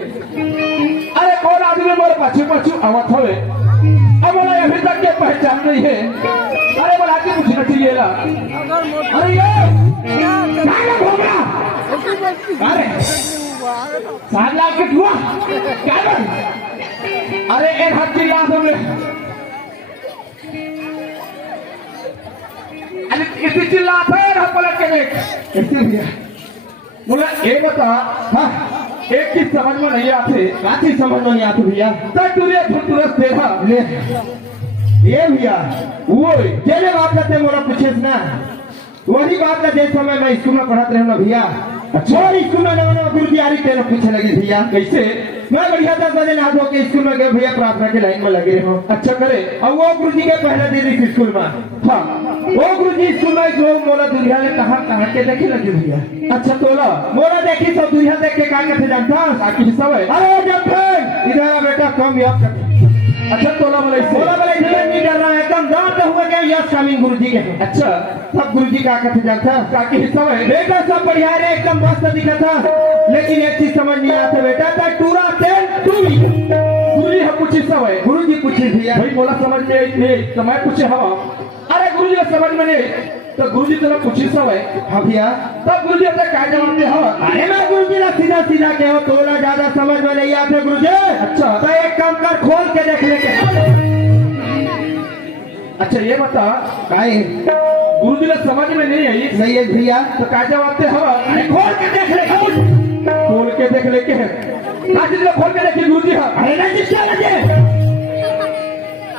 अरे कौन आदमी बोले पछू पछू आवत हवे अब बोला अभी तक के पहचान नहीं है। अरे बोला कि पूछना चाहिए ला। अरे ये क्या घूमना अरे 7 लाख के हुआ क्या कर अरे एक हाथ की याद हो अरे किसी चिल्लाते हैं पलट के देख इसलिए बोला ये बता हाँ एक चीज समझ में नहीं आती काफी समझ में नहीं आती भैया तुरंत देखा ये भैया वो जेने बात करते मोरा पूछे ना वही बात का जिस समय मैं स्कूल में पढ़ाते रहे ना भैया अच्छा स्कूल में गुरु जी तेरे पूछने लगी भैया कैसे मैं बढ़िया 10 बजे नहा धो के स्कूल में गए भैया प्रार्थना की लाइन में लगे हो अच्छा करे और वो गुरु जी के पहले दिन इस स्कूल में हाँ वो गुरु जी स्कूल में जो मोला दुनिया ने कहा के देखे लगी भैया अच्छा तोला मोला देखी सब दुनिया देख के कहा करते जानता सब है अरे जब इधर बेटा कम याद अच्छा तोला बोला इससे नहीं डर रहा है एकदम दांत हुए गए यस कमिंग गुरु जी के अच्छा सब गुरु जी का कहते जानता काकी हिस्सा है बेटा सब बढ़िया है एकदम मस्त दिखा था लेकिन एक चीज समझ नहीं आता बेटा था टूरा तेल टूरी गुरु जी हम कुछ हिस्सा है गुरु जी पूछी भैया भाई बोला समझ में समय पूछे हवा अरे गुरु जी समझ में नहीं तो गुरु जी तेरा पूछी सब है हाँ भैया तब गुरु जी अपने क्या जवाब दे हाँ अरे मैं गुरु जी ना सीधा सीधा कहो तोला ज्यादा समझ में नहीं आते गुरु जी अच्छा तो एक काम कर खोल के देख ले अच्छा ये बता गुरु जी ने समझ में नहीं आई नहीं है भैया तो क्या जवाब दे हाँ अरे खोल के देख ले खोल के देख ले के खोल के देखिए गुरु जी हाँ अरे रजिस्टर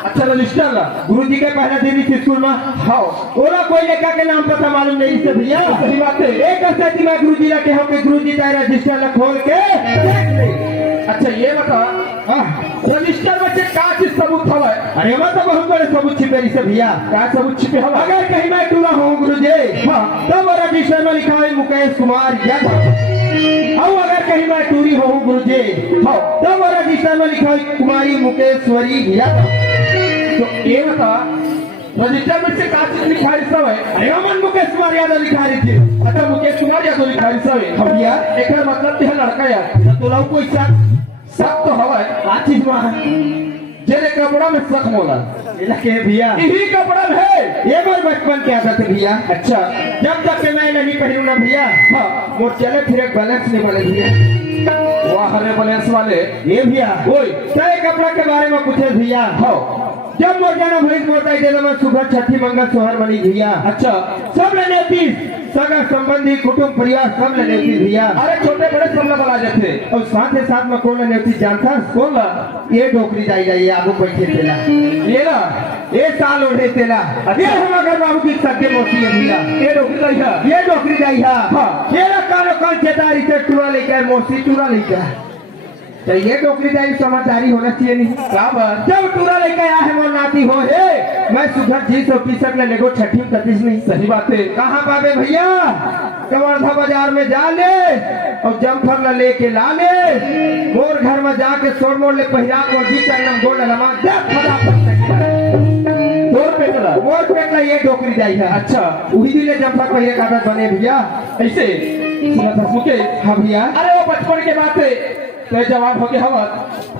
अच्छा रजिस्टर ला गुरु जी के पहले दिन इस स्कूल में हाँ ओरा कोई लेखा के नाम पता मालूम नहीं इससे भैया सही बात है एक स्थिति में गुरु जी ला के हो के गुरु जी का रजिस्टर ला खोल के अच्छा ये बता रजिस्टर में का चीज सबूत हवा अरे मैं तो बहुत बड़े सबूत छिपे रही से भैया। का सबूत छिपे हवा अगर कहीं मैं टूरा हूँ गुरुजी तो मेरा रजिस्टर में लिखा है मुकेश कुमार यादव। और अगर कहीं मैं टूरी हूँ गुरुजी तो मेरा रजिस्टर में लिखा है कुमारी मुकेश्वरी यादव। तो ये बता रजिस्टर में से का चीज लिखा है सब है अरे अमन मुकेश कुमार यादव लिखा रही थी। अच्छा मुकेश कुमार यादव लिखा है सब है भैया एक मतलब यह लड़का यार तो लोग कोई सब तो हवा का चीज में जेने कपड़ा में शक मोला के भैया यही कपड़ा है ये मेरे बचपन की आदत है भैया। अच्छा जब तक के मैं नहीं पहनू ना भैया हाँ वो चले फिर बैलेंस नहीं बने भैया। वाह हरे बैलेंस वाले ये भैया ओए चाहे कपड़ा के बारे में पूछे भैया हाँ जब मोर्चा भैंस मोटा दे मैं सुबह छठी मंगल सोहर मनी भैया। अच्छा सब लेने पीस सगा संबंधी कुटुंब परिवार सब लेने पीस भैया। अरे छोटे बड़े सब लोग बना जाते और साथ ही साथ में कौन लेने पीस जानता कौन ला ये डोकरी जाई जाइए आगू बैठे तेला ये ना ये साल ओढ़े तेला ये हम अगर बाबू की सत्य मोती है भैया ये डोकरी लाई है ये डोकरी जाई है हाँ ये ना कानो कान चेतारी से टूरा लेकर मोसी टूरा लेकर तो ये डोकरी जाई समझदारी होना चाहिए नहीं बराबर जब टूरा लेकर आया है मोर नाती हो हे मैं सुधर जी सौ टी-शर्ट ले लेगो छठी कतीस नहीं सही बात है कहाँ पावे भैया कवर्धा बाजार में जा ले और जमफर ला लेके ला ले मोर घर में जाके सोर मोर ले पहिरा और बीच अंगम गोल लमा जब दो रुपए का मोर पेट ला ये डोकरी जाई है। अच्छा वही दिले जमफर पहिरे कागज बने भैया ऐसे सुना था मुके हाँ भैया अरे वो बचपन के बात है तो जवाब हो गया हवा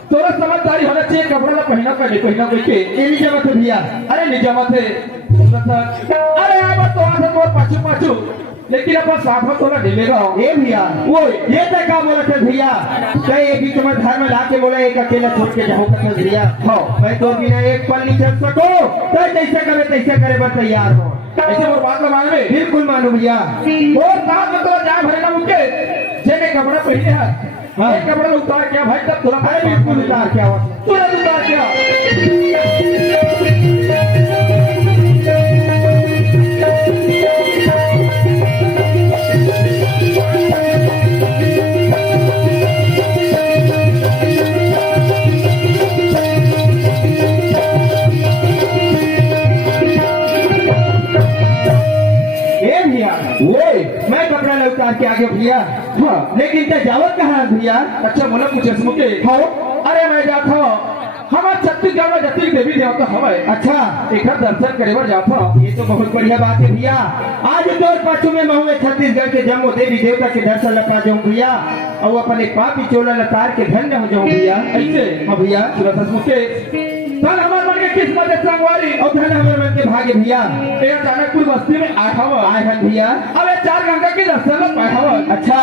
तोरा समझदारी होना चाहिए कपड़ा ला पहना के ये लीजिए मत भैया अरे निजामत है अरे अब तो आसे तोर पाछू लेकिन अपन साथ में थोड़ा ढिलेगा ये भैया वो ये तक का बोला थे भैया कई एक बीच में घर में लाके बोला एक अकेला छोड़ के जाओ कर भैया हाँ मैं तो बिना एक पल नहीं चल सको तो जैसे करे तैसे करे बस तैयार हो ऐसे वो बात मान में बिल्कुल मानो भैया और साथ में तो जा भरेगा मुके जेने कपड़ा पहने है हाँ कपड़ा उतार क्या भाई तब थोड़ा अरे बिल्कुल उतार क्या तुरंत उतार क्या मैं कपड़ा ले उतार के आगे भैया हाँ लेकिन क्या जावत कहाँ है भैया। अच्छा बोला पूछे मुके हाँ अरे मैं जाता हमारे छत्तीसगढ़ में जति देवी देवता हमें अच्छा एक दर्शन करे बार जाता ये तो बहुत बढ़िया बात है भैया। आज दौर पाछू में मैं छत्तीसगढ़ के जम्मू देवी देवता के दर्शन लगा जाऊँ भैया और अपने पापी चोला लतार के धन्य हो जाऊँ भैया। ऐसे हाँ भैया मुके धन हमारे मन के किस्मत है संगवारी और धन हमारे मन के भागे भैया ये चाणकपुर बस्ती में आए हैं भैया। अब ये 4 गंगा की दर्शन में पाए हवा अच्छा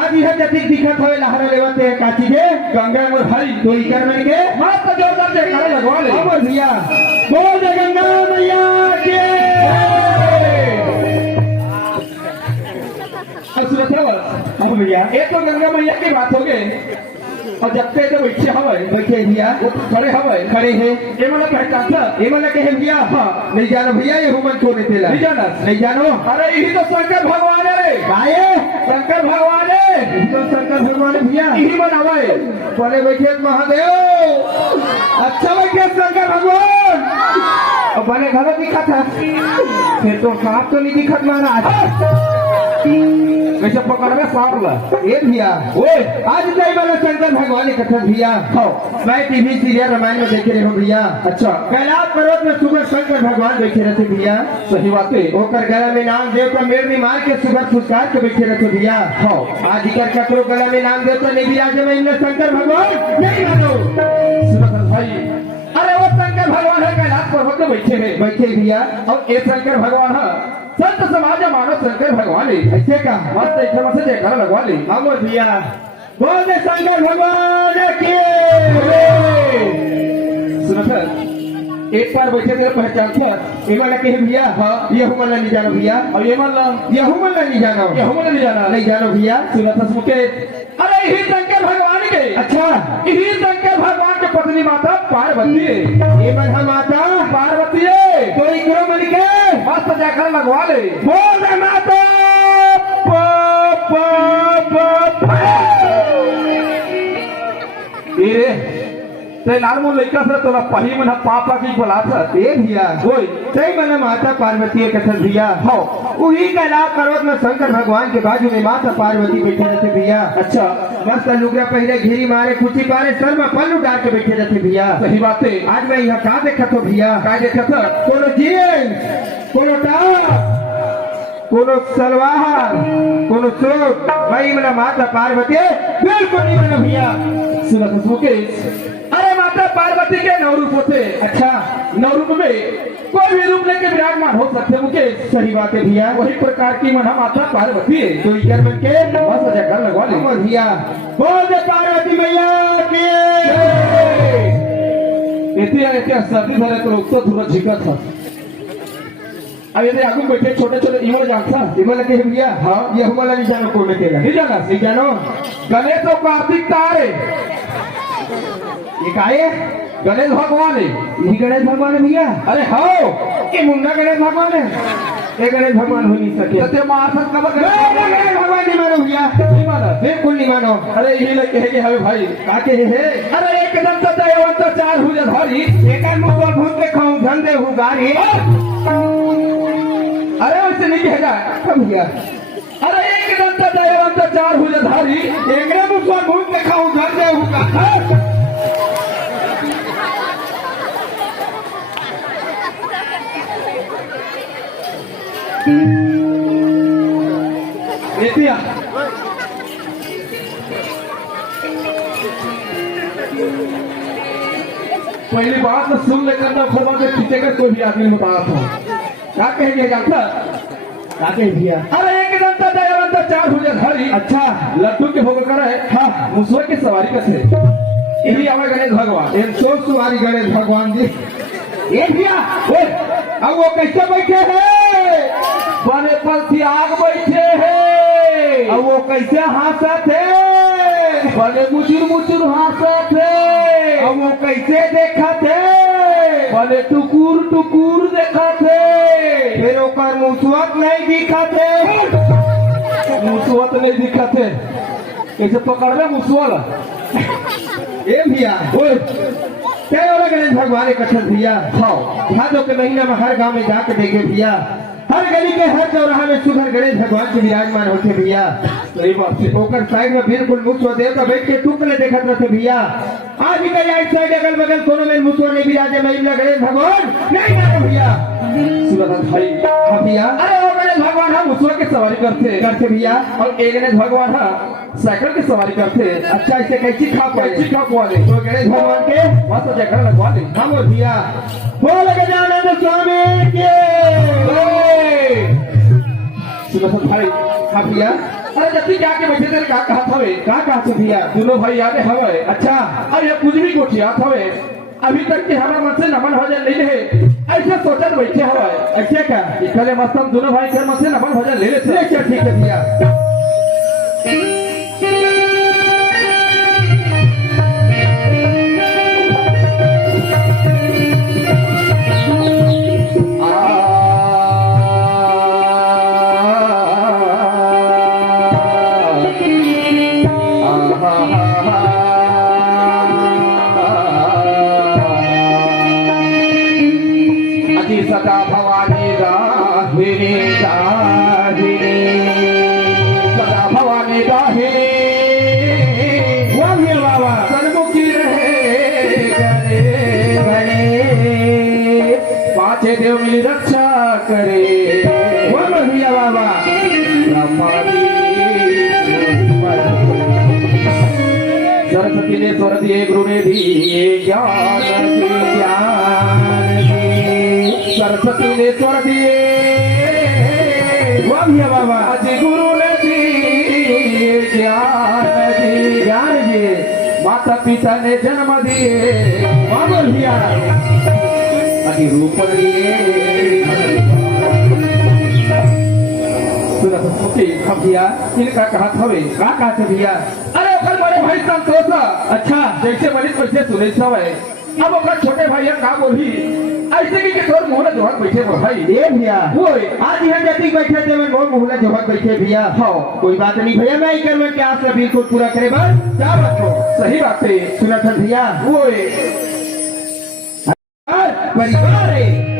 आज यह जतिक दिखत हवे लहरा लेवते काची दे गंगा में भाई तो इकर मन के मस्त जोरदार जयकारा लगवा ले अमर भैया बोल दे गंगा मैया के अब भैया ये तो गंगा मैया की बात हो गई और जब से जब इच्छा हवा बैठे भैया वो तो खड़े हवा खड़े हैं ये मतलब पहचान था ये मन कहे भैया हाँ नहीं जानो भैया ये हुमन छोड़े तेला नहीं जाना नहीं जानो अरे यही तो शंकर भगवान है रे भाई शंकर भगवान है तो शंकर भगवान भैया यही बनावा है बोले बैठे महादेव अच्छा बैठे शंकर भगवान और बने घर दिखा था फिर तो सांप तो नहीं दिखत महाराज वैसे पकड़ में सांप ला ये भैया ओए आज नहीं वाला शंकर भगवान ने कथा भैया मैं टीवी सीरियल रामायण में देखे रहे हो भैया। अच्छा कैलाश पर्वत में सुबह शंकर भगवान बैठे रहते भैया। सही बात है ओकर गला में नाम देव का मेर मार के सुबह फुसकार के बैठे रहते भैया। आज कर ककरो गला में नाम देव का नहीं विराजे में इनने शंकर भगवान नहीं मानो भाई अरे वो शंकर भगवान है कैलाश पर्वत में बैठे भैया और ये शंकर भगवान है संत समाज मानव शंकर भगवान है ऐसे का मस्त एक से जयकारा लगवा ली हम भैया बोल दे शंकर भगवान की सुनो सर एक बार बैठे थे पहचान था ये वाला कहे भैया हाँ ये हुमला नहीं जानो भैया और ये मान लो ये हुमला नहीं जानो ये हुमला नहीं जाना नहीं जानो भैया। सुना था मुके अरे यही शंकर भगवान के अच्छा यही शंकर भगवान के पत्नी माता पार्वती है ये मधा माता पार्वती है तो इकरो मन के मस्त जयकारा लगवा ले बोल दे माता ये ते नारमो लइका से तोला पही मन पापा की बोला था ए भैया ओए सही मन माता पार्वती कथन भैया हो वही कैलाश पर्वत में शंकर भगवान के बाजू में माता पार्वती बैठे रहते भैया। अच्छा मस्त लुगड़ा पहले घिरी मारे कुची पारे सर में पल्लू डाल के बैठे रहते भैया। सही बात है। आज मैं यहाँ कहा देखा तो भैया का देखा था कोनो जीन्स कोनो टॉप कोनो सलवार कोनो सूट वही मेरा माता पार्वती बिल्कुल नहीं बना भैया। सुना था मुकेश अरे माता पार्वती के 9 रूप होते। अच्छा 9 रूप में कोई भी रूप लेके विराजमान हो सकते मुकेश। सही बात है भैया। वही प्रकार की मन माता पार्वती है तो इधर बन के बस अजय कर लगवा ले और भैया बोल दे पार्वती मैया की इतने सर्दी धरे तो लोग तो थोड़ा झिका था। अब ये आगू बैठे छोटे छोटे इमो जानता इमल के भैया हाँ ये हमला नहीं जानो कोने के नहीं जाना नहीं जानो गणेश और कार्तिक तारे ये काहे गणेश भगवान है। ये गणेश भगवान है भैया। अरे हो ये मुन्ना गणेश भगवान है। ये गणेश भगवान हो नहीं सके सत्य मार्फत कबर गणेश भगवान नहीं मानो भैया नहीं माना बिल्कुल नहीं मानो। अरे यही लगे है कि हमें भाई काके है अरे एक दंत दयावंत 4 भुजधारी एक मुंह भूत के खाऊं धंधे हूँ गारी अरे वैसे नहीं कहेगा भैया। अरे एक दंत दयावंत 4 भुजधारी एक मुंह भूत के खाऊं धंधे हूँ गारी नित्या पहली बात तो सुन लेकर ना खोबा के पीछे का कोई भी आदमी में बात हो क्या कहेंगे जानता काके भैया। अरे एक दंत दयावंत 4 भुजधारी अच्छा लड्डू के भोग कर है हाँ मुसवा की सवारी का थे यही हमें गणेश भगवान एक सोच तुम्हारी गणेश भगवान जी ये भैया अब वो कैसे बैठे हैं बने पर त्याग बैठे हैं अब वो कैसे हंसत है बने मुचुर मुचुर हंसत है अब वो कैसे देखा थे बने टुकुर टुकुर देखा थे फिर ओकर मुसवत नहीं दिखा थे मुसवत नहीं दिखा थे कैसे पकड़ ले मुसवाला ये भैया ओए क्या वाला गणेश भगवान एक कथन भैया भादों के महीने में हर गांव में जाके देखे भैया हर गली के हर चौराहा में सुधर गणेश भगवान के विराजमान होते भैया। सही बात है। ओकर साइड में बिल्कुल मुसवा देवता बैठ के टुकड़े देखत रहते भैया। आज भी कहीं राइट साइड अगल बगल कोनो में मुसवा नहीं विराजे महिला गणेश भगवान नहीं जाते भैया। सुरत भाई हाँ भैया। अरे वो गणेश भगवान हम मुसवा की सवारी करते भैया और एक गणेश भगवान है साइकिल की सवारी करते। अच्छा इसे कैसी खा पाए खा वाले तो गणेश भगवान के बस जगह लगवा दे हम भैया बोल गजानन स्वामी के सुरत भाई हाँ भैया। अरे जब भी जाके बैठे थे क्या कहा था वे कहा से भैया दोनों भाई याद हवे अच्छा और ये कुछ भी गोठिया हवे अभी तक के हमारा मन से नमन हो जाए नहीं है ऐसे सोचत बैठे हवे ऐसे क्या इकले मस्त हम दोनों भाई के मन से नमन हो जाए ले लेते ठीक है भैया। सदा भवानी राहिनी राहिनी सदा भवानी राहिनी वाह बाबा सन्मुखी रहे गणे गणे पाछे देव मिली रक्षा करे वाह भैया बाबा सरस्वती ने स्वर दिए गुरु ने दिए ज्ञान सरस्वती ने स्वर दिए वाह भैया बाबा अति गुरु ने दिए ज्ञान दिए माता पिता ने जन्म दिए वाह भैया अति रूप दिए सरस्वती भैया इनका कहा था वे कहा से भैया। अरे कल बड़े भाई संतोष अच्छा जैसे मरीज वैसे सुने समय अब ओकर छोटे भैया का बोली ऐसे भी के तोर मुंह में जोहर बैठे हो भाई ए भैया ओए आज यहाँ जति बैठे थे मैं मोर मुहला जोहर बैठे भैया हाँ कोई बात नहीं भैया मैं इकर में क्या आस बिल्कुल पूरा करे बस क्या बात हो सही बात है सुना था भैया ओए परिवार है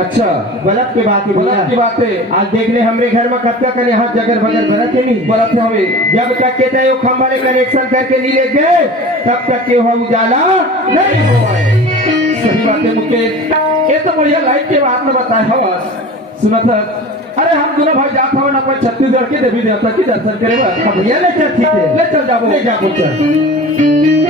अच्छा गलत के बात है गलत की भैया बात है आज देख ले हमरे घर में कब तक यहाँ जगह बगल बरत है नहीं गलत है हमें जब तक के चाहे वो खंभा ले कनेक्शन करके नहीं ले गए तब तक के वह उजाला नहीं हुआ है सही बात है मुकेश ये तो बढ़िया लाइट के बात में बताए हवा सुना था अरे हम दोनों भाई जात हवन अपन छत्तीसगढ़ के देवी देवता की दर्शन करे बस अब भैया ले चल ठीक है ले चल जाबो ले जाबो चल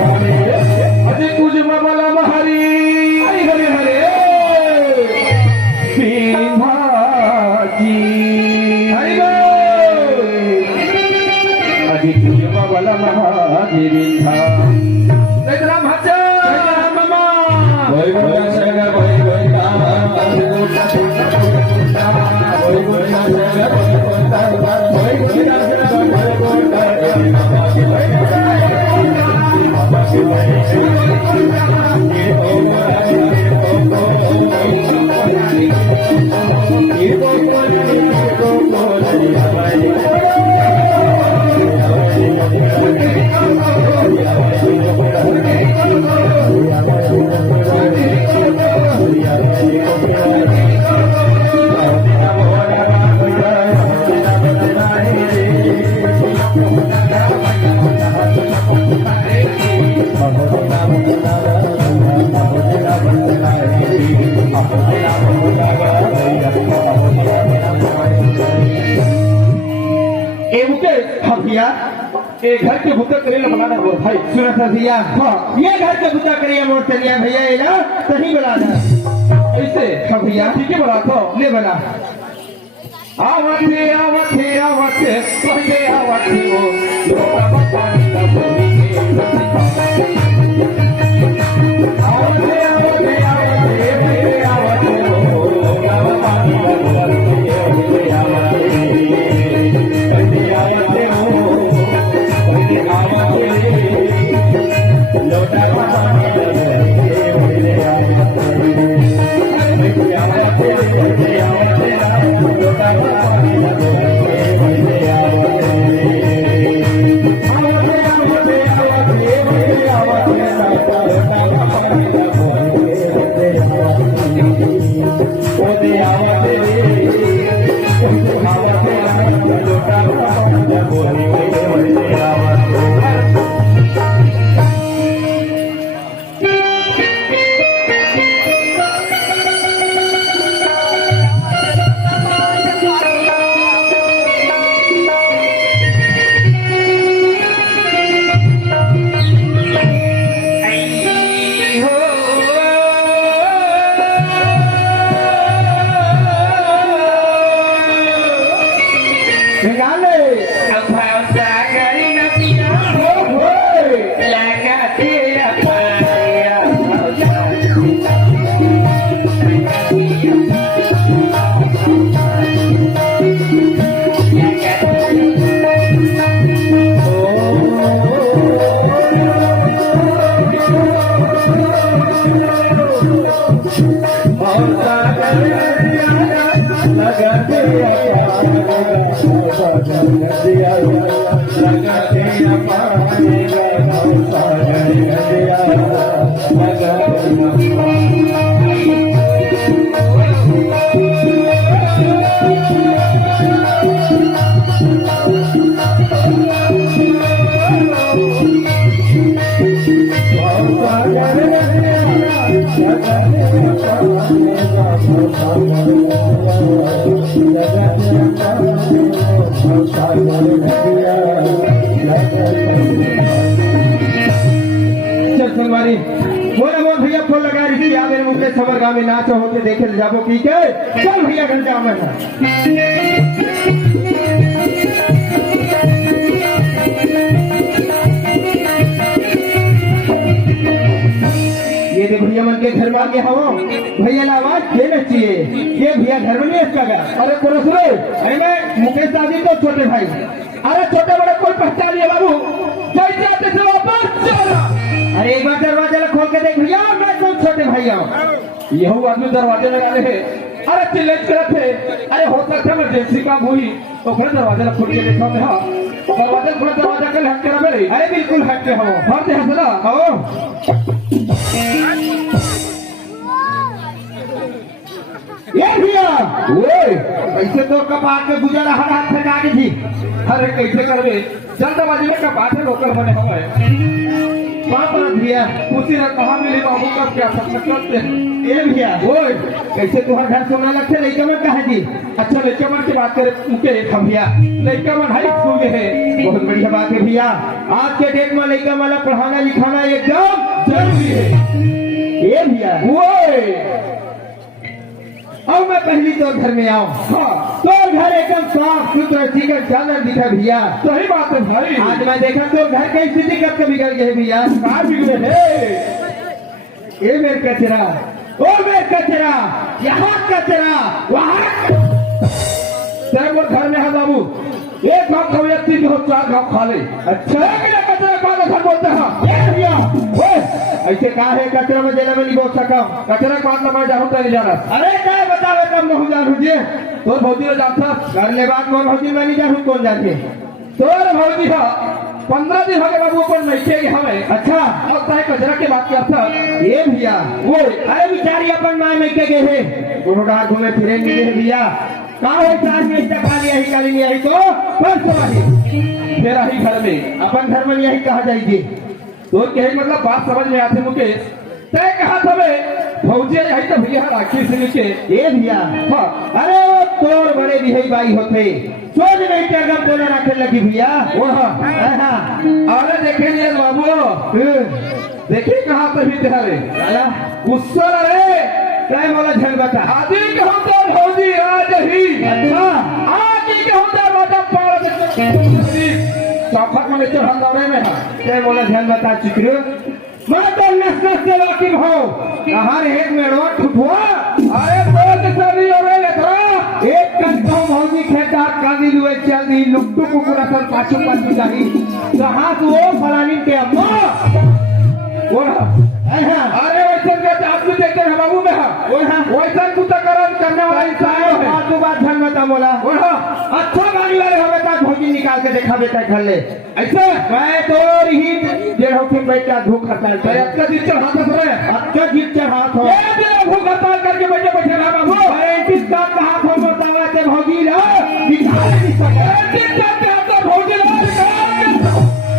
अरे कुछ ममलम हरी हरे हरे हरे सिंहाजी हरि अरे कुछ ममलम हरी विंधा राम हज मामा भाई भाई सगर भाई भाई भैया ये घर के भूत करेला बनाना हुआ भाई सुना था भैया हाँ ये घर के बुता करिए मोर चलिया भैया ये ना सही बना था ऐसे हाँ भैया ठीक है बना तो ले बना आवते आवते आवते कहते आवते वो लोटा बतानी का बोली के आवते आवते आवते आवते वो लोटा बतानी का बोली के आवते आवते वो आवते लोटा बतानी का बोली के आवते चल संगवारी मोर मोर भैया फोन लगा रही आ मेरे मुझे सबर गाँव में नाच होते देखे जाबो की के चल भैया घर जाओ मैं ये देख भैया मन के घर में आगे हवा भैया ना आवाज देना चाहिए ये भैया घर में नहीं इसका गा अरे करो सुनो अरे मुकेश दादी तो छोटे भाई अरे छोटे बड़े कोई पहचान नहीं है बाबू जैसे आते से वापस चला अरे एक बार दरवाजा खोल के देख भैया मैं तो छोटे भैया यहू आदमी दरवाजे में आए हैं अरे चिल्लेट करत थे अरे हो सकता है इमरजेंसी काम हुई तो फिर दरवाजा खोल के देखा मैं हाँ दरवाजा खुला दरवाजा कल हट कर मेरे अरे बिल्कुल हट के हो हम दे हंसना हो ये भैया ओए ऐसे तो कपाट के गुजर हर हाथ फेंका के थी अरे कैसे करवे जल्दबाजी में का बात है रोकल बने हमें बाप रे भैया उसी ने कहा मिली बाबू कब क्या सब करते ये भैया ओए कैसे तुम्हारे घर सोना लगते लड़के में कहा जी अच्छा लड़का मन की बात करे उनके हम भैया लड़का मन हाई स्कूल में है बहुत बढ़िया बात है भैया आज के डेट में लड़का वाला पढ़ाना लिखाना एकदम जरूरी है ये भैया ओए अब मैं पहली तो घर में आऊँ हाँ तो घर एकदम साफ सुथरा चिकन चादर दिखा भैया सही बात है भाई आज मैं देखा तो घर की स्थिति कब कभी बिगड़ गई है भैया कहाँ बिगड़े है ये मेरे कचरा ओ मेरे कचरा यहाँ कचरा वहाँ तेरे वो घर में है बाबू एक भाग खाओ या तीन भाग चार भाग खा ले अच्छा मेरा कचरा कौन घर बोलते हैं ये भैया ओए, ऐसे कहा है कचरा में देने में नहीं बोल सका कचरा कौन ना मैं जानू नहीं जाना अरे क्या बताओ तब महू जानू जी तो भौजी ने जानता करने बात कौन भौजी मैं नहीं जानू कौन जाते तोर भौजी था 15 दिन हो गए बाबू को नहीं के हमें अच्छा और ताई कचरा की बात किया था ये भैया वो अरे बेचारी अपन माँ में के गए है घूमदार घूमे फिरे नहीं गए भैया कहा है चार में इतना खा लिया ही काली नहीं आई तो बस तुम्हारी मेरा ही घर में अपन घर में यही कहा जाएगी तो कहे मतलब बात समझ में आते मुकेश तय कहा था भौजी यही तो भैया राखी से नीचे ये भैया हाँ अरे वो तोर बड़े भी बाई होते सोच नहीं क्या गम तोला रखे लगी भैया वो हाँ हाँ अरे देखेंगे बाबू देखिए कहाँ पे भी तेरे गुस्सा रे क्या बोला झल बता आदि कहूँ तो भौजी राज ही अच्छा आदि कहूँ तो राजा पार चौखट में नीचे भंडारे में है क्या बोला झल बता चित्र मैं तो नस से वाकिफ हो हर एक मेड़वा ठुठुआ अरे बहुत सभी हो रहे हैं एक कंठों भौजी खेता कादी लुए चल दी लुट्टू कुकुरा सर पाछू पाछू जाही कहाँ तो वो फलानी के अम्मा वो अरे वैसे कहते आप भी देखते हैं बाबू में वैसा कुतकरण करने वाला इंसान है बात बात झल बता बोला अच्छा गाड़ी वाले हमें का भौजी निकाल के देखा बेटा घर ले ऐसे मैं तो ही डेढ़ के बैठा धूप हड़ताल करे आपका जीत चढ़ हाथ से अच्छा जीत चढ़ हाथ हो भूख हड़ताल करके बैठे बैठे रहा बाबू अरे 31 साल का हाथ हो बतावा ते भौजी ला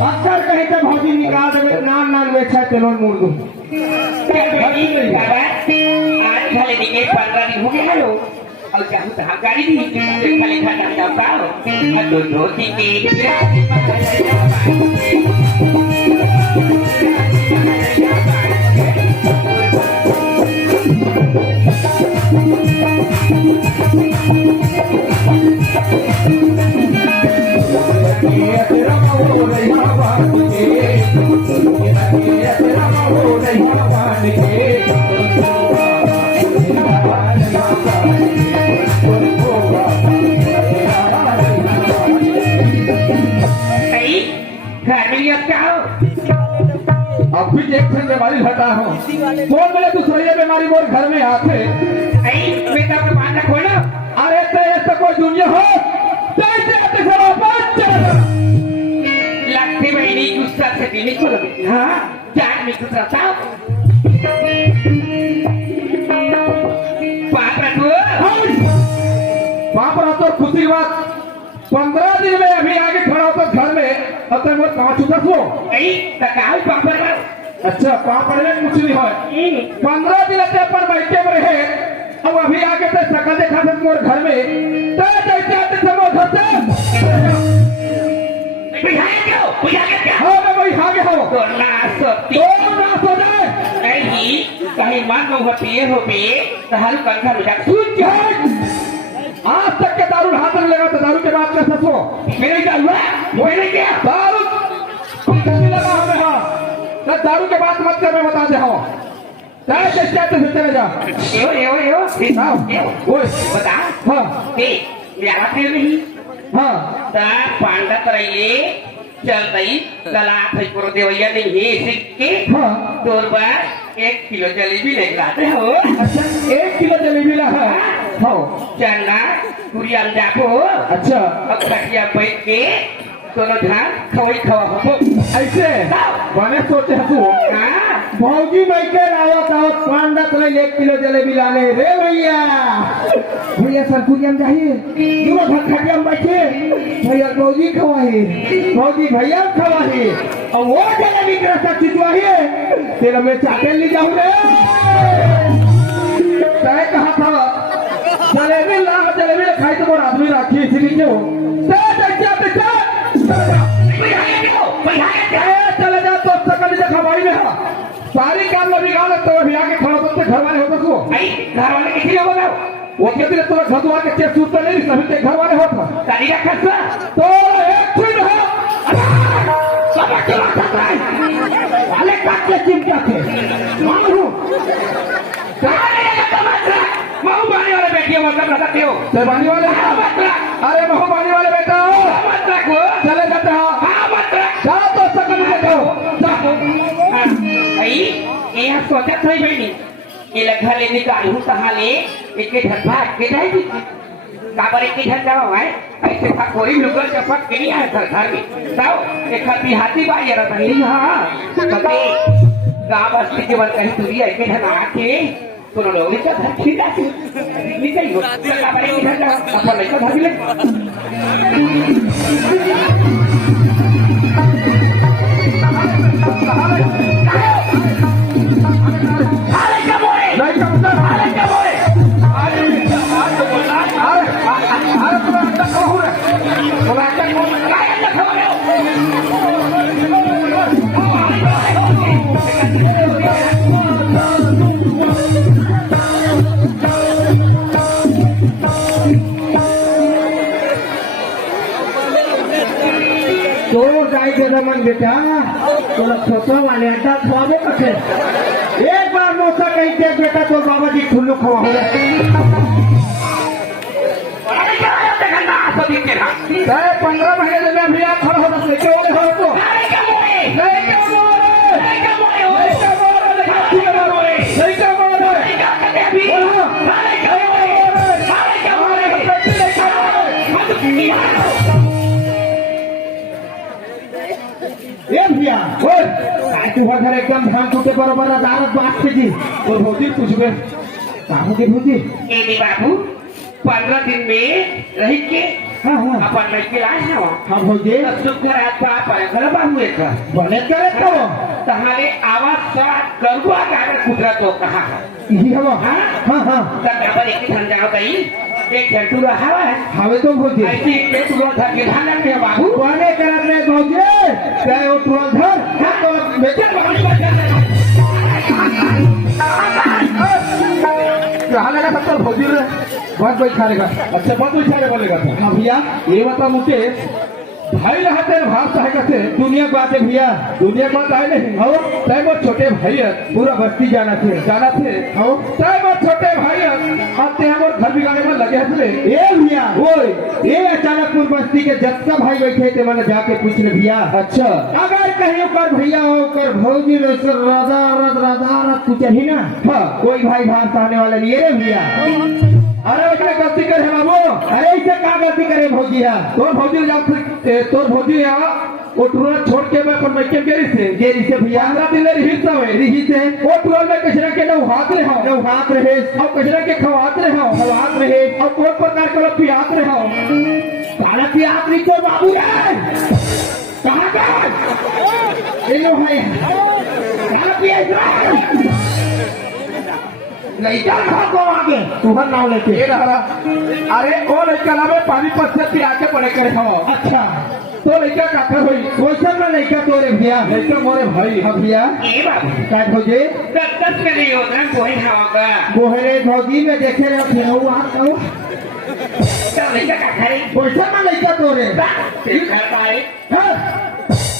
अक्सर कहीं तो भौजी निकाल देवे नाम नाम में छह तेलोन मोड़ दूं आज खाली दिन 15 दिन हो गए हेलो और चाहूँ तो गाड़ी भी खाली खाना जाओ दो दो तीन अब भी एक बीमारी हटा हूँ कौन बोले दूसरे बीमारी मोर घर में आते बेटा का बात रखो ना अरे तो ऐसा कोई दुनिया हो लगती महीने गुस्सा से पीने को लगे हाँ जान में कुछ रहता वहां पर तो खुशी की बात 15 दिन में अभी आगे खड़ा होता घर में अब तक वो 5 उधर हो पापड़ अच्छा पापड़ में कुछ नहीं हो 15 दिन अपन बैठे में रहे अब अभी आके ते सकल देखा था मोर घर में ते जैसे आते थे मोर घर से बुझा क्या हाँ मैं वही आगे हो तो ना सती तो ना सो जाए नहीं कहीं मान लो पिए हो पे तहारू कंखा बुझा सुन क्या आज तक के दारू हाथ में लगा तो दारू के बाद में ससो मेरे क्या हुआ मेरे क्या दारू कुछ नहीं लगा हमें हाँ तो दारू के बाद मत कर मैं बता दे हाँ चाहे जैसे आते थे चले जा हाँ ओए बता हाँ ए मेरा फिर नहीं हाँ ता पांडा तरैले चल दई कला थे पुरो देवैया नहीं है सिक्के हाँ तोर बार 1 किलो जलेबी लेकर आते हो अच्छा 1 किलो जलेबी ला है हाँ चन्ना कुरिया जाको अच्छा अब खटिया बैठ के दोनों ध्यान खवई खवा हो ऐसे बने सोचे हसू हाँ भौजी मैं के लावा था 1 किलो जलेबी लाने रे भैया भैया सरपुरिया में जाइए दूर खटिया में बैठे भैया भौजी खवाए भौजी भैया खवाए और वो जलेबी के रसा खिंचवाइए तेरा मैं चाटे ले जाऊँ रे चाहे कहा था जलेबी ला जलेबी खाई तो मोर आदमी राखी इसीलिए क्यों चले जा तो सकल जगह भाई में हाँ सारी काम में बिगाड़ तो अभी आके खड़ा होते घर वाले होते तो घर वाले किसी लोग बताओ वो कहते हैं तोरा घर द्वार के चेक सूट नहीं सभी के घर वाले होता गाड़ी का खर्चा तो एक फिर हो वाले काट के चिमटा थे मारू महुबानी वाले बेटिया मतलब बताते हो सहबानी वाले अरे महुबानी वाले बेटा चले जाते हो तो सकल यहाँ सोचा था बहनी ये लगा लेने का आयु कहाँ ले एक ढंगा के जाएगी काबर एक ढंगा है ऐसे कोई लुगर चपक के नहीं आया घर में ताऊ एक खाती हाथी बाई रहा नहीं हाँ कभी गाँव बस्ती के बाद कहीं दूरी एक ढंगा आके तो लोग इसका घर ठीक है निकल हो काबर एक ढंगा अपन लेकर घर ले तो जाए के रमन बेटा तो छोटा वाले अड्डा खुआवे कथे एक बार मौका कहीं दे बेटा तो बाबा जी ठुल्लू खवा हो चाहे 15 महीने में अभी आप खड़ा हो सकते क्यों हो तो भैया तू घर एकदम ध्यान टूटे बरोबर दारत बात जी तो भौजी कुछ में बाबू के भूजी बाबू 15 दिन में रह के हाँ हाँ अपन में के लाए हैं हाँ भौजी शुक्र आता पर घर बाबू एक बने करे तो तुम्हारे आवाज सा गरुआ गागर कुदरत तो कहा यही हवा हाँ हाँ हाँ तब यहाँ पर एक ही जाओ गई एक घंटू रहा है हवे तो भौजी ऐसी एक वो था कि ध्यान रखते हैं बाबू बने कर रहे भौजी चाहे वो तुरंत घर हाँ तो कहाँ लगा सकता भौजी रे बहुत कोई खाएगा अच्छा बहुत कोई खाएगा बोलेगा था हाँ भैया ये बता मुकेश भाई रहते हैं भाग चाहे कैसे दुनिया को आते भैया दुनिया को आए नहीं हो चाहे वो छोटे भाई है पूरा बस्ती जाना थे हो चाहे वो छोटे भाई है आते हैं और घर बिगाड़ने में लगे हैं ए भैया वो ये अचानकपुर बस्ती के जत्ता भाई बैठे थे मैंने जाके पूछ ले भैया अच्छा अगर कहीं कर भैया हो कर भौजी राधा कुछ ही ना हाँ कोई भाई भाग आने वाला नहीं है रे भैया अरे उसने गलती करे बाबू अरे इसे क्या गलती करे भौजी है तोर भौजी यहाँ वो टूर छोड़ के मैं अपन मैके गेरी से भैया 15 दिन रही सब रही से वो टूर में कचरा के नहात रहे हो नहात रहे और कचरा के खवात रहे हो खवात रहे और कोई प्रकार का पियात रहे हो सारा पियात नहीं तो बाबू है कहाँ का ये लो भाई कहाँ पिया लड़का खा को आगे तुहर नाव लेके ये रहा अरे ओ लड़का ना में पानी पत्थर पिला के पड़े करे हो अच्छा तो लड़का काका हुई क्वेश्चन में लड़का तोरे भैया लड़का मोरे भाई हाँ भैया ए बाबू क्या खोजे 10 में नहीं होता कोई होगा गोहरे भौजी में देखे रहे फिर वहाँ कहूँ तो लड़का का खाई क्वेश्चन में लड़का तोरे घर पाए हाँ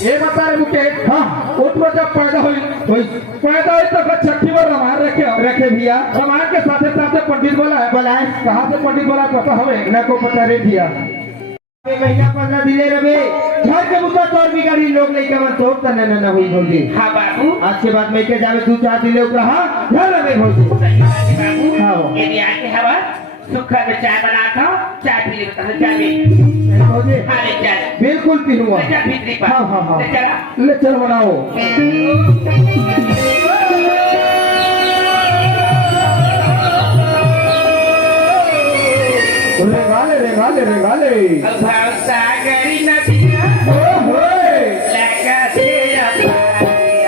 ये बता रहे मुके हाँ उठ जब पैदा हुई पैदा हुई तो छठी बार रमार रखे रखे भैया रमार के साथे साथे पंडित बोला है बोलाए कहाँ से पंडित बोला पता हमें न को पता रे भैया महीना 15 दिले रहे घर के मुद्दा तौर भी गाड़ी लोग लेके मन तोड़ तने न हुई भौजी हाँ बाबू आज के बाद मैं के जावे 2-4 दिले ऊपर हाँ घर रहे भौजी सही बात है बाबू हाँ। ये भी आके हवा सुखा में चाय बनाता हूँ चाय पी लेता हूँ चाय भौजी हाँ ले चाय बिल्कुल पीऊंगा चाय भीतरी पर हाँ हाँ हाँ ले चला ले चल बनाओ रेगाले भाव सागरी नदिया लगा तेरा पाया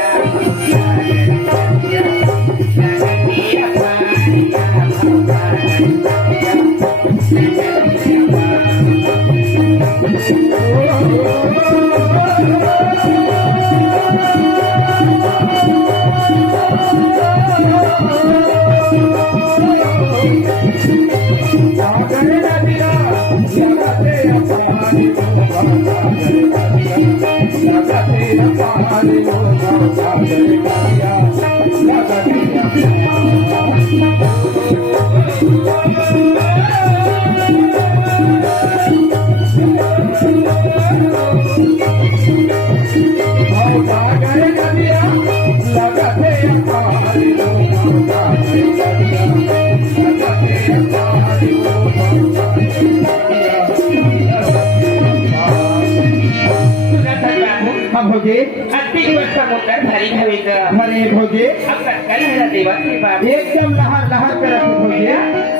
भोजे अति समुद्र भरी भविका हरे भोजे अब कल है देवती बाबू एकदम लहर लहर कर रखे भोजे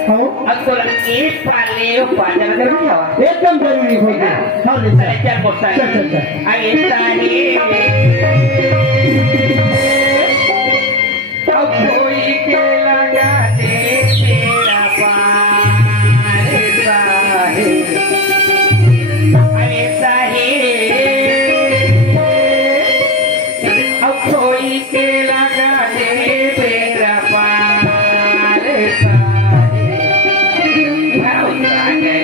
हो अब तो लगे पाले पाजन कर दिया एकदम जरूरी भोजे हाँ ले चल चल बोलता है चल चल चल आगे सारे अब कोई के लगा दे तेरा पार साहे अरे साहे अब कोई के लगा दे तेरा पार साहे भाव सागे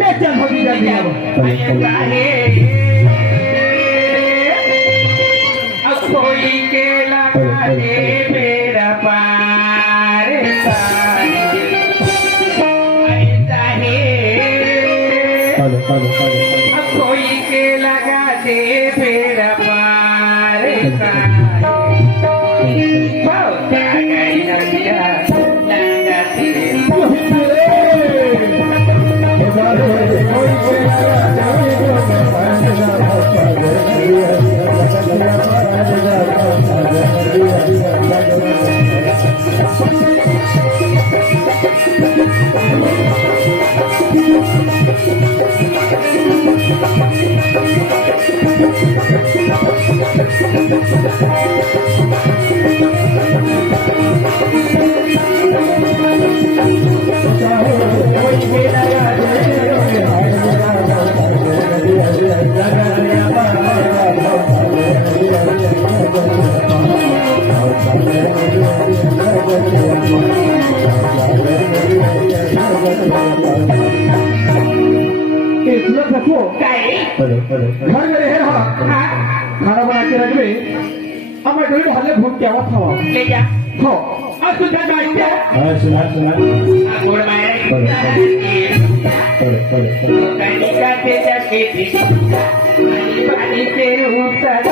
ले चल भोजी जल्दी अब कोई के लगा दे अब कोई के लगा दे पेड़ पार घर में रहे रहा खाना बना के रख में अब मैं डोई हल्ले भूख क्या हुआ खावा ले जा हो अब तू जा गाइस क्या सुना गोड़ मारे कहीं जाते जाते पानी से उतर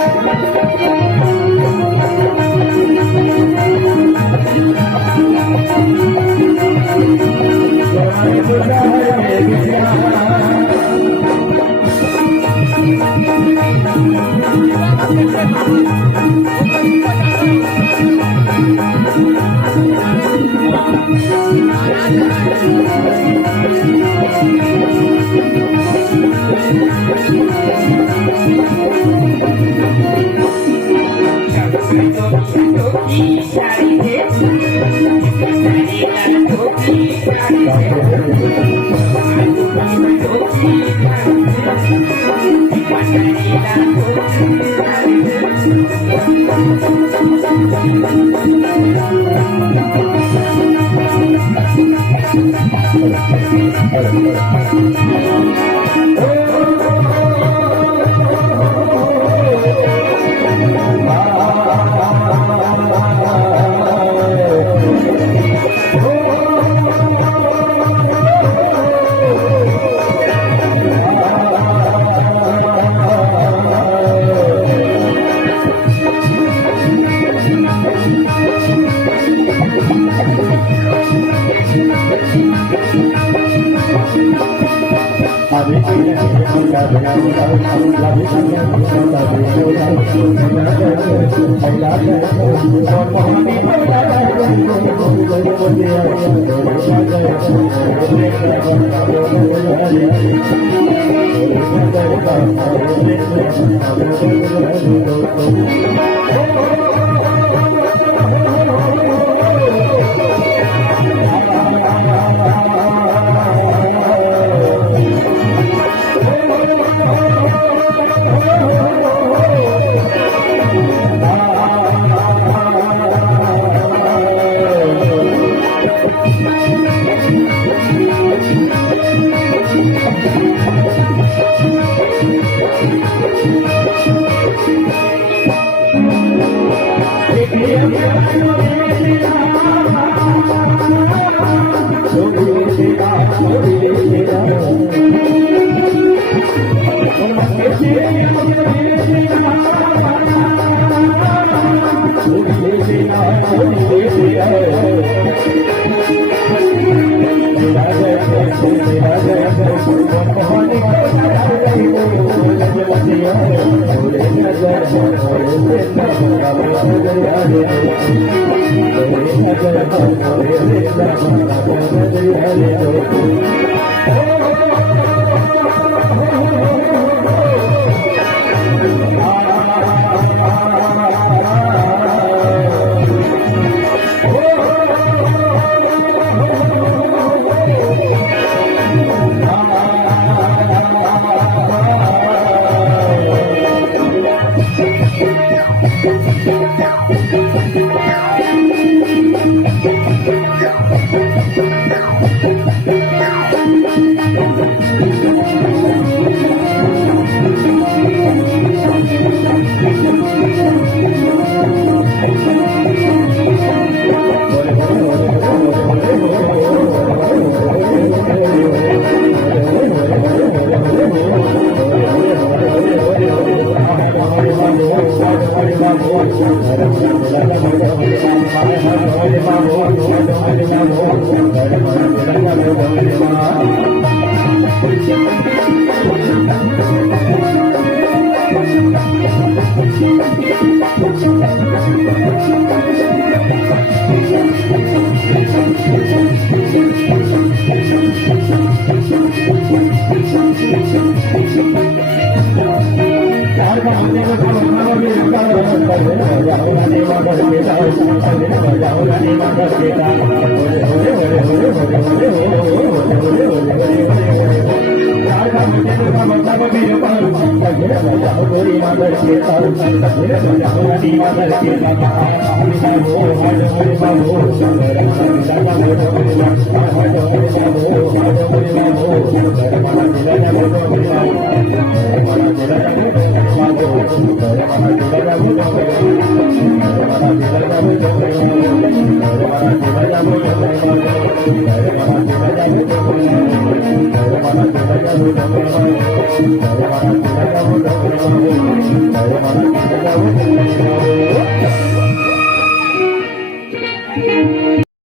Thank you.